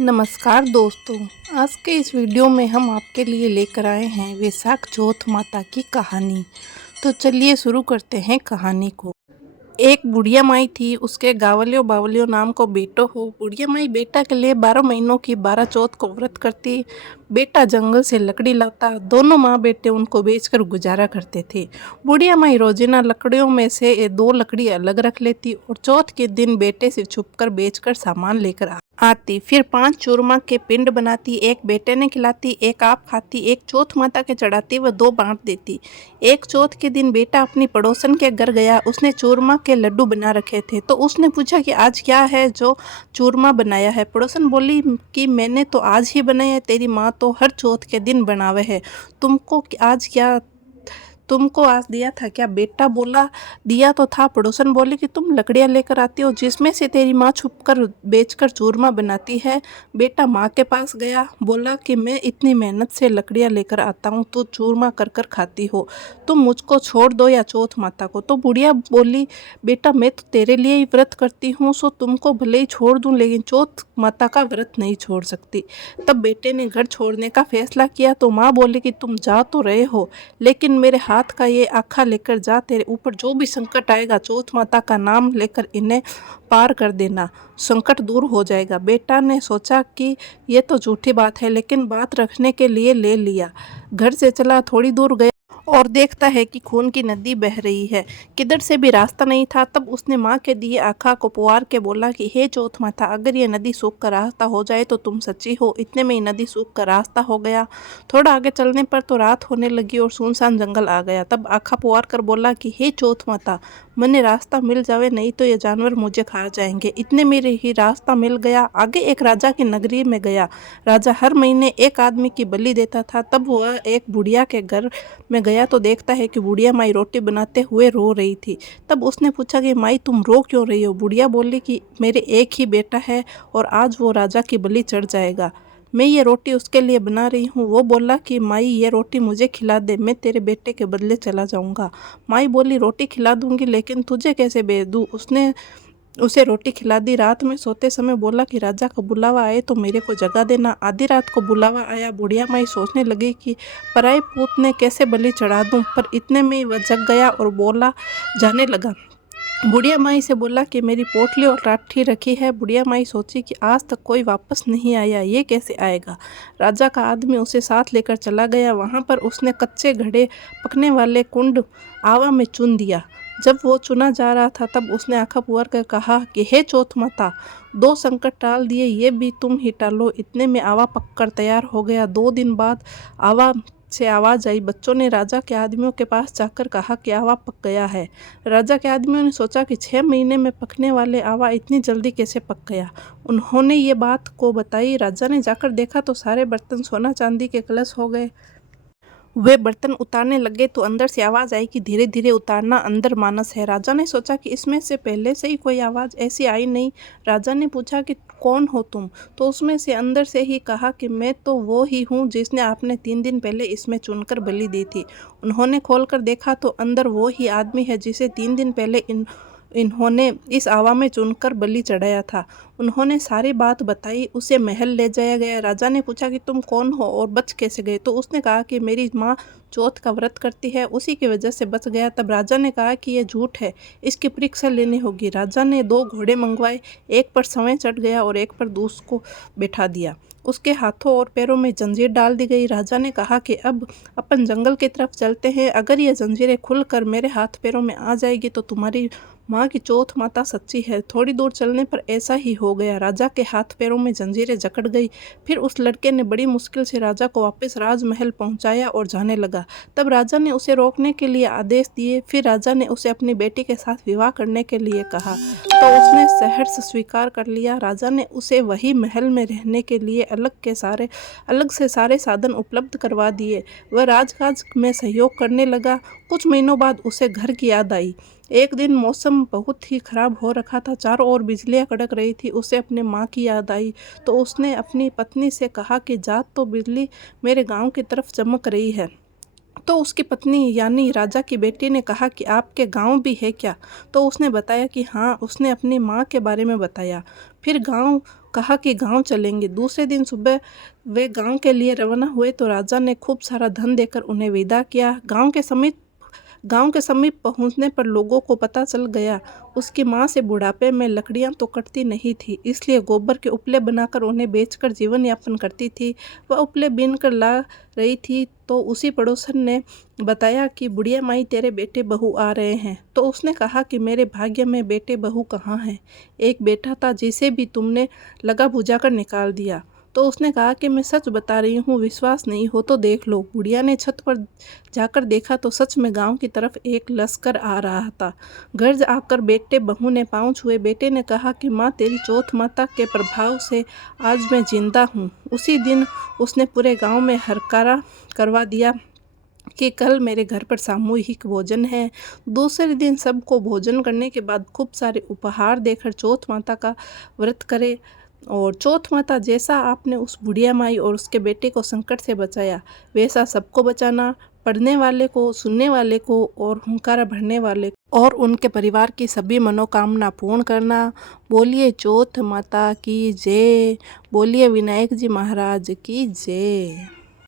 नमस्कार दोस्तों। आज के इस वीडियो में हम आपके लिए लेकर आए हैं वैशाख चौथ माता की कहानी। तो चलिए शुरू करते हैं कहानी को। एक बुढ़िया माई थी, उसके गावलियो बावलियो नाम को बेटो हो। बुढ़िया माई बेटा के लिए 12 महीनों की 12 चौथ को व्रत करती। बेटा जंगल से लकड़ी लाता, दोनों माँ बेटे उनको बेचकर गुजारा करते थे। बुढ़िया माई रोजाना लकड़ियों में से 2 लकड़ी अलग रख लेती और चौथ के दिन बेटे से छुपकर बेचकर सामान लेकर आती। फिर 5 चूरमा के पिंड बनाती, एक बेटे ने खिलाती, एक आप खाती, एक चौथ माता के चढ़ाती व 2 बांट देती। एक चौथ के दिन बेटा अपनी पड़ोसन के घर गया। उसने चूरमा के लड्डू बना रखे थे तो उसने पूछा कि आज क्या है जो चूरमा बनाया है। पड़ोसन बोली कि मैंने तो आज ही बनाया है, तेरी माँ तो हर चौथ के दिन बनावे है। तुमको आज दिया था क्या? बेटा बोला दिया तो था। पड़ोसन बोले कि तुम लकड़ियाँ लेकर आती हो जिसमें से तेरी माँ छुपकर बेचकर चूरमा बनाती है। बेटा माँ के पास गया, बोला कि मैं इतनी मेहनत से लकड़ियाँ लेकर आता हूँ, तो चूरमा कर कर खाती हो, तुम मुझको छोड़ दो या चौथ माता को। तो बुढ़िया बोली, बेटा मैं तो तेरे लिए ही व्रत करती हूँ, सो तुमको भले ही छोड़ दूँ लेकिन चौथ माता का व्रत नहीं छोड़ सकती। तब बेटे ने घर छोड़ने का फैसला किया तो माँ बोली कि तुम जा तो रहे हो लेकिन मेरे हाथ का ये आखा लेकर जा, तेरे ऊपर जो भी संकट आएगा चौथ माता का नाम लेकर इन्हें पार कर देना, संकट दूर हो जाएगा। बेटा ने सोचा कि ये तो झूठी बात है लेकिन बात रखने के लिए ले लिया। घर से चला, थोड़ी दूर गया और देखता है कि खून की नदी बह रही है, किधर से भी रास्ता नहीं था। तब उसने माँ के दिए आँखा को पुकार के बोला कि हे चौथ माता, अगर ये नदी सूख कर रास्ता हो जाए तो तुम सच्ची हो। इतने में ही नदी सूख कर रास्ता हो गया। थोड़ा आगे चलने पर तो रात होने लगी और सुनसान जंगल आ गया। तब आँखा पुकार कर बोला कि हे चौथ माता, मने रास्ता मिल जावे, नहीं तो ये जानवर मुझे खा जाएंगे। इतने में ही रास्ता मिल गया। आगे एक राजा की नगरी में गया। राजा हर महीने एक आदमी की बलि देता था। तब वह एक बुढ़िया के घर में गया तो देखता है कि बुढ़िया माई रोटी बनाते हुए रो रही थी। तब उसने पूछा कि माई तुम रो क्यों रही हो? बुढ़िया बोली कि मेरे एक ही बेटा है और आज वो राजा की बलि चढ़ जाएगा, मैं ये रोटी उसके लिए बना रही हूँ। वो बोला कि माई ये रोटी मुझे खिला दे, मैं तेरे बेटे के बदले चला जाऊँगा। माई बोली रोटी खिला दूंगी लेकिन तुझे कैसे भेज दूँ? उसने उसे रोटी खिला दी। रात में सोते समय बोला कि राजा का बुलावा आए तो मेरे को जगा देना। आधी रात को बुलावा आया। बुढ़िया माई सोचने लगी कि पराई पूत ने कैसे बलि चढ़ा दूं, पर इतने में वह जग गया और बोला जाने लगा। बुढ़िया माई से बोला कि मेरी पोटली और लाठी रखी है। बुढ़िया माई सोची कि आज तक कोई वापस नहीं आया, ये कैसे आएगा। राजा का आदमी उसे साथ लेकर चला गया। वहाँ पर उसने कच्चे घड़े पकने वाले कुंड आवा में चुन दिया। जब वो चुना जा रहा था तब उसने आँखा पुकार कर कहा कि हे चौथ माता, 2 संकट टाल दिए, ये भी तुम ही टालो। इतने में आवा पककर तैयार हो गया। 2 दिन बाद आवा से आवाज़ आई। बच्चों ने राजा के आदमियों के पास जाकर कहा कि आवा पक गया है। राजा के आदमियों ने सोचा कि 6 महीने में पकने वाले आवा इतनी जल्दी कैसे पक गया। उन्होंने ये बात को बताई। राजा ने जाकर देखा तो सारे बर्तन सोना चांदी के कलश हो गए। वे बर्तन उतारने लगे तो अंदर से आवाज़ आई कि धीरे धीरे उतारना, अंदर मानस है। राजा ने सोचा कि इसमें से पहले से ही कोई आवाज़ ऐसी आई नहीं। राजा ने पूछा कि कौन हो तुम? तो उसमें से अंदर से ही कहा कि मैं तो वो ही हूँ जिसने आपने 3 दिन पहले इसमें चुनकर बलि दी थी। उन्होंने खोलकर देखा तो अंदर वो ही आदमी है जिसे 3 दिन पहले इन्होंने इस आवा में चुनकर बलि चढ़ाया था। उन्होंने सारी बात बताई। उसे महल ले जाया गया। राजा ने पूछा कि तुम कौन हो और बच कैसे गए? तो उसने कहा कि मेरी माँ चौथ का व्रत करती है, उसी की वजह से बच गया। तब राजा ने कहा कि यह झूठ है, इसकी परीक्षा लेनी होगी। राजा ने 2 घोड़े मंगवाए, एक पर सवें चढ़ गया और एक पर दूसरे को बैठा दिया। उसके हाथों और पैरों में जंजीर डाल दी गई। राजा ने कहा कि अब अपन जंगल की तरफ चलते हैं। अगर ये जंजीरें खुलकर मेरे हाथ पैरों में आ जाएगी तो तुम्हारी माँ की चौथ माता सच्ची है। थोड़ी दूर चलने पर ऐसा ही हो गया। राजा के हाथ पैरों में जंजीरें जकड़ गई। फिर उस लड़के ने बड़ी मुश्किल से राजा को वापस राजमहल पहुंचाया और जाने लगा। तब राजा ने उसे रोकने के लिए आदेश दिए। फिर राजा ने उसे अपनी बेटी के साथ विवाह करने के लिए कहा तो उसने सहर्ष स्वीकार कर लिया। राजा ने उसे वही महल में रहने के लिए अलग से सारे साधन उपलब्ध करवा दिए। वह राजकाज में सहयोग करने लगा। कुछ महीनों बाद उसे घर की याद आई। एक दिन मौसम बहुत ही खराब हो रखा था, चारों ओर बिजलियां कड़क रही थी। उसे अपने माँ की याद आई तो उसने अपनी पत्नी से कहा कि जात तो बिजली मेरे गांव की तरफ चमक रही है, तो उसकी पत्नी यानी राजा की बेटी ने कहा कि आपके गांव भी है क्या? तो उसने बताया कि हाँ, उसने अपनी माँ के बारे में बताया। फिर गांव कहा कि गांव चलेंगे। दूसरे दिन सुबह वे गांव के लिए रवाना हुए तो राजा ने खूब सारा धन देकर उन्हें विदा किया। गांव के समीप पहुंचने पर लोगों को पता चल गया उसकी माँ से बुढ़ापे में लकड़ियां तो कटती नहीं थी, इसलिए गोबर के उपले बनाकर उन्हें बेचकर जीवन यापन करती थी। वह उपले बीन कर ला रही थी तो उसी पड़ोसन ने बताया कि बुढ़िया माई तेरे बेटे बहू आ रहे हैं। तो उसने कहा कि मेरे भाग्य में बेटे बहू कहाँ हैं? एक बेटा था जिसे भी तुमने लगा बुझा कर निकाल दिया। तो उसने कहा कि मैं सच बता रही हूँ, विश्वास नहीं हो तो देख लो। बुढ़िया ने छत पर जाकर देखा तो सच में गांव की तरफ एक लश्कर आ रहा था। घर आकर बेटे बहू ने पाँव छुए। बेटे ने कहा कि माँ तेरी चौथ माता के प्रभाव से आज मैं जिंदा हूँ। उसी दिन उसने पूरे गांव में हरकारा करवा दिया कि कल मेरे घर पर सामूहिक भोजन है। दूसरे दिन सबको भोजन करने के बाद खूब सारे उपहार देकर चौथ माता का व्रत करे। और चौथ माता जैसा आपने उस बुढ़िया माई और उसके बेटे को संकट से बचाया, वैसा सबको बचाना, पढ़ने वाले को, सुनने वाले को और हुंकारा भरने वाले को और उनके परिवार की सभी मनोकामना पूर्ण करना। बोलिए चौथ माता की जय। बोलिए विनायक जी महाराज की जय।